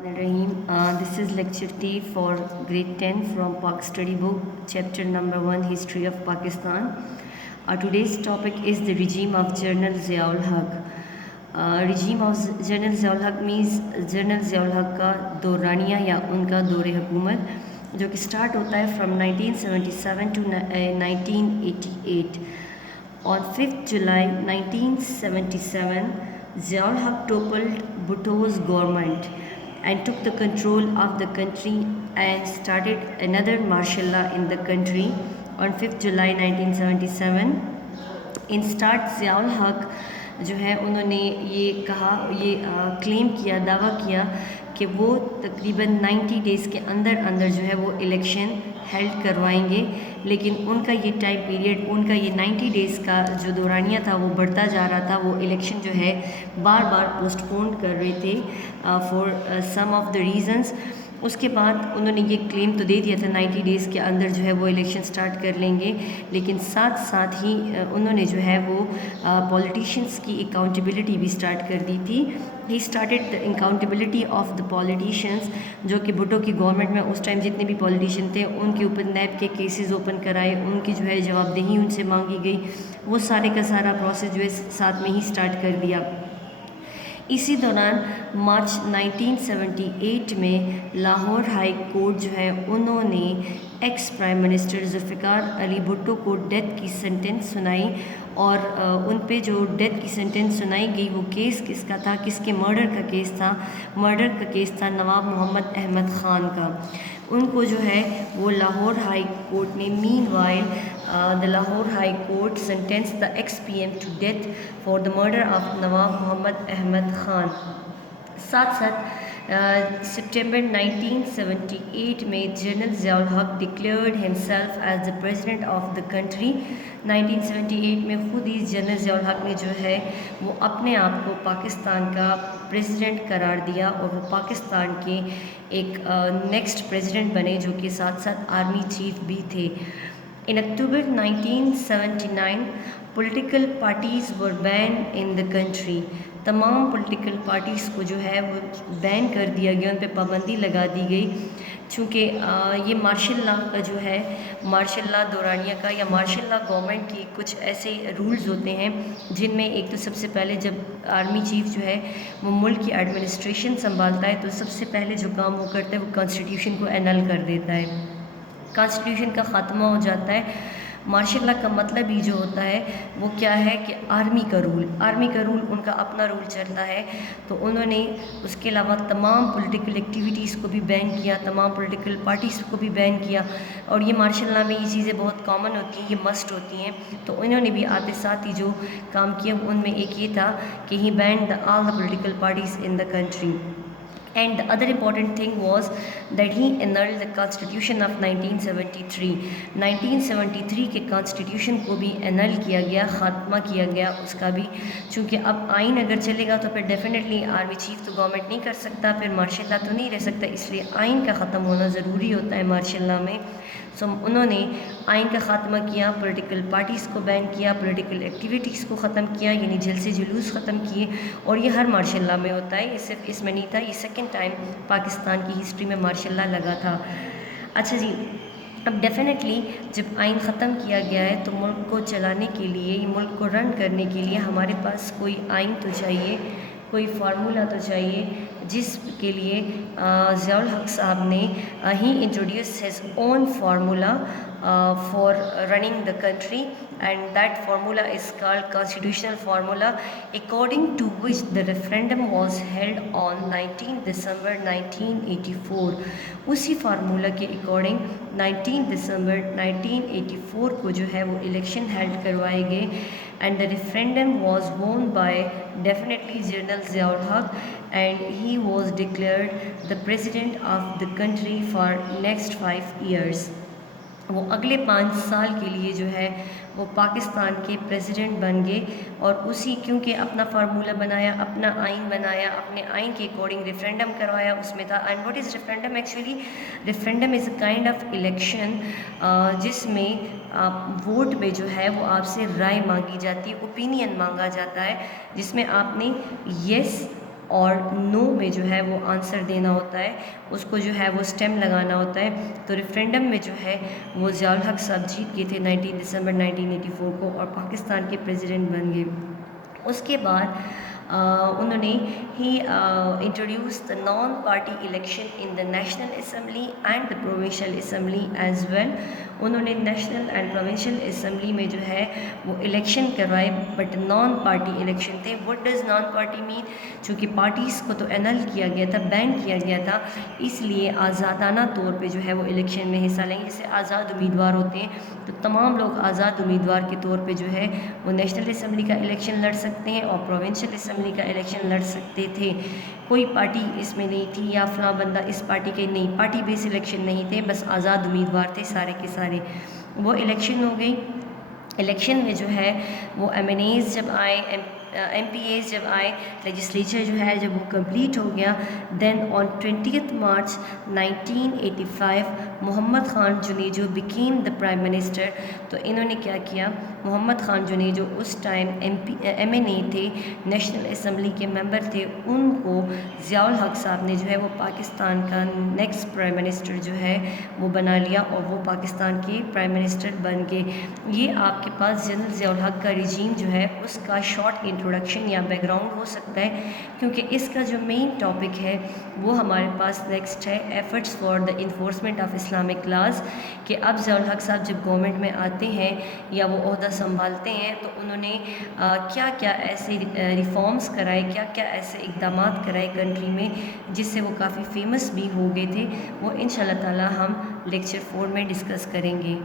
Rahim. This is lecture T for grade 10 from Pak Study Book, chapter number 1, History of Pakistan. Today's topic is the regime of General Ziaul Haq. Regime of General Ziaul Haq means General Ziaul Haq का दौरानिया या उनका दौरे हुकूमत जो कि start होता है from 1977 to 1988. On 5th July 1977, Ziaul Haq toppled Bhutto's government and took the control of the country and started another martial law in the country on 5th July 1977. In start Ziaul हक जो है उन्होंने ये कहा, ये claim किया, दावा किया कि वो तकरीबन 90 डेज़ के अंदर जो है वो इलेक्शन हेल्ड करवाएंगे, लेकिन उनका ये टाइम पीरियड, उनका ये 90 डेज़ का जो दौरानिया था वो बढ़ता जा रहा था। वो इलेक्शन जो है बार बार पोस्टपोन कर रहे थे for some of the reasons. उसके बाद उन्होंने ये क्लेम तो दे दिया था 90 डेज़ के अंदर जो है वो इलेक्शन स्टार्ट कर लेंगे, लेकिन साथ साथ ही उन्होंने जो है वो पॉलिटिशियंस की अकाउंटेबिलिटी भी स्टार्ट कर दी थी। He started the accountability of the politicians, जो कि भुट्टो की गवर्नमेंट में उस टाइम जितने भी पॉलिटिशियन थे उनके ऊपर नैब के केसेस ओपन कराए, उनकी जो है जवाबदेही उनसे मांगी गई। वो सारे का सारा प्रोसेस जो है साथ में ही स्टार्ट कर दिया। इसी दौरान मार्च 1978 में लाहौर हाई कोर्ट जो है उन्होंने ex prime minister Zulfikar Ali Bhutto को डेथ की सेंटेंस सुनाई, और उन पे जो डेथ की सेंटेंस सुनाई गई वो केस किसका था, किसके मर्डर का केस था? मर्डर का केस था नवाब मोहम्मद अहमद ख़ान का। उनको जो है वो लाहौर हाई कोर्ट ने meanwhile the Lahore high court sentence the ex PM to death for the murder of Nawab Mohammad Ahmad Khan. साथ साथ सितंबर 1978 में general Zia-ul Haq declared himself as the president of the country. 1978 में खुद ही जनरल ज़ियाउल हक ने जो है वो अपने आप को पाकिस्तान का प्रेसिडेंट करार दिया, और वो पाकिस्तान के एक नेक्स्ट प्रेसिडेंट बने जो कि साथ साथ आर्मी चीफ भी थे। In October 1979, political parties were banned in the country. तमाम पॉलिटिकल पार्टीज़ को जो है वो बैन कर दिया गया, उन पर पाबंदी लगा दी गई, चूँकि ये मार्शल लॉ का जो है, मार्शल लॉ दौरानिया का या मार्शल लॉ गवर्नमेंट की कुछ ऐसे रूल्स होते हैं जिनमें एक तो सबसे पहले जब आर्मी चीफ जो है वो मुल्क की एडमिनिस्ट्रेशन संभालता है तो सबसे पहले जो काम वो करता है वो कॉन्स्टिट्यूशन को एनल कर देता है, कॉन्स्टिट्यूशन का ख़ात्मा हो जाता है। मार्शल लॉ का मतलब ही जो होता है वो क्या है कि आर्मी का रूल उनका अपना रूल चलता है। तो उन्होंने उसके अलावा तमाम पॉलिटिकल एक्टिविटीज़ को भी बैन किया, तमाम पॉलिटिकल पार्टीज़ को भी बैन किया, और ये मार्शल लॉ में ये चीज़ें बहुत कॉमन होती हैं, ये मस्ट होती हैं। तो उन्होंने भी आते साथ ही जो काम किया उनमें एक ये था कि he banned all the political parties in the country. And the other important thing was that he annulled the Constitution of 1973. 1973 के Constitution को भी एनल किया गया, ख़ात्मा किया गया उसका भी, चूँकि अब आइन अगर चलेगा तो फिर डेफिनेटली आर्मी चीफ तो गवर्नमेंट नहीं कर सकता, फिर मार्शल लॉ तो नहीं रह सकता, इसलिए आइन का ख़त्म होना ज़रूरी होता है मार्शल लॉ में। सो उन्होंने आइन का ख़ात्मा किया, पॉलिटिकल पार्टीज़ को बैन किया, पॉलिटिकल एक्टिविटीज़ को ख़त्म किया, यानी जलसे जुलूस ख़त्म किए, और ये हर मार्शल लॉ में होता है, ये सिर्फ इसमें नहीं था, ये सेकंड टाइम पाकिस्तान की हिस्ट्री में मार्शल लॉ लगा था। अच्छा जी, अब डेफिनेटली जब आइन ख़त्म किया गया है तो मुल्क को चलाने के लिए, मुल्क को रन करने के लिए हमारे पास कोई आइन तो चाहिए, कोई फार्मूला तो चाहिए, जिसके लिए ज़ियाउल हक साहब ने ही introduce his own formula for running the country, and that formula is called constitutional formula, according to which the referendum was held on 19 December 1984. उसी फार्मूला के अकॉर्डिंग 19 दिसंबर 1984 को जो है वो इलेक्शन हेल्ड करवाए गए, and the referendum was won by definitely General Ziaul Haq, and he was declared the president of the country for next 5 years. वो अगले 5 साल के लिए जो है वो पाकिस्तान के प्रेसिडेंट बन गए, और उसी क्योंकि अपना फार्मूला बनाया, अपना आइन बनाया, अपने आइन के अकॉर्डिंग रेफरेंडम करवाया उसमें था। And what is referendum? Actually referendum is a kind of election जिसमें वोट में जो है वो आपसे राय मांगी जाती है, ओपिनियन मांगा जाता है, जिसमें आपने येस اور نو میں جو ہے وہ آنسر دینا ہوتا ہے، اس کو جو ہے وہ اسٹیم لگانا ہوتا ہے۔ تو ریفرینڈم میں جو ہے وہ ضیاء الحق صاحب جیت گئے تھے 19 دسمبر 1984 کو اور پاکستان کے پریزیڈنٹ بن گئے۔ اس کے بعد انہوں نے he introduce the non party election in the national assembly and the provincial assembly as well. انہوں نے نیشنل اینڈ پروونشل اسمبلی میں جو ہے وہ الیکشن کروائے، بٹ نان پارٹی الیکشن تھے۔ وٹ ڈز نان پارٹی مین؟ چونکہ پارٹیز کو تو انل کیا گیا تھا، بین کیا گیا تھا، اس لیے آزادانہ طور پہ جو ہے وہ الیکشن میں حصہ لیں گے۔ جیسے آزاد امیدوار ہوتے ہیں تو تمام لوگ آزاد امیدوار کے طور پہ جو ہے وہ نیشنل اسمبلی کا الیکشن لڑ سکتے ہیں اور پروونشل اسمبلی کا الیکشن لڑ سکتے تھے۔ کوئی پارٹی اس میں نہیں تھی یا فلاں بندہ اس پارٹی کے نہیں، پارٹی بیس الیکشن نہیں تھے، بس آزاد امیدوار تھے سارے کے سارے۔ وہ الیکشن ہو گئی۔ الیکشن میں جو ہے وہ ایم این ایز جب آئے، ایم پی ایز جب آئے، لیجسلیچر جو ہے جب وہ کمپلیٹ ہو گیا، دین آن 20 March 1985 Muhammad Khan Junejo became the prime minister. تو انہوں نے کیا کیا، محمد خان جنیجو اس ٹائم ایم این اے تھے، نیشنل اسمبلی کے ممبر تھے، ان کو ضیاء الحق صاحب نے جو ہے وہ پاکستان کا نیکسٹ پرائم منسٹر جو ہے وہ بنا لیا اور وہ پاکستان کے پرائم منسٹر بن گئے۔ یہ آپ کے پاس جنرل ضیاء الحق کا رجیم جو ہے اس کا شارٹ انٹروڈکشن یا بیک گراؤنڈ ہو سکتا ہے، کیونکہ اس کا جو مین ٹاپک ہے وہ ہمارے پاس نیکسٹ ہے efforts for the enforcement of Islamic laws, کہ اب ضیاء الحق صاحب جب گورنمنٹ میں آتے ہیں یا وہ عہدہ سنبھالتے ہیں تو انہوں نے کیا کیا ایسے ریفارمز کرائے، کیا کیا ایسے اقدامات کرائے کنٹری میں جس سے وہ کافی فیمس بھی ہو گئے تھے۔ وہ انشاءاللہ تعالی ہم لیکچر 4 میں ڈسکس کریں گے۔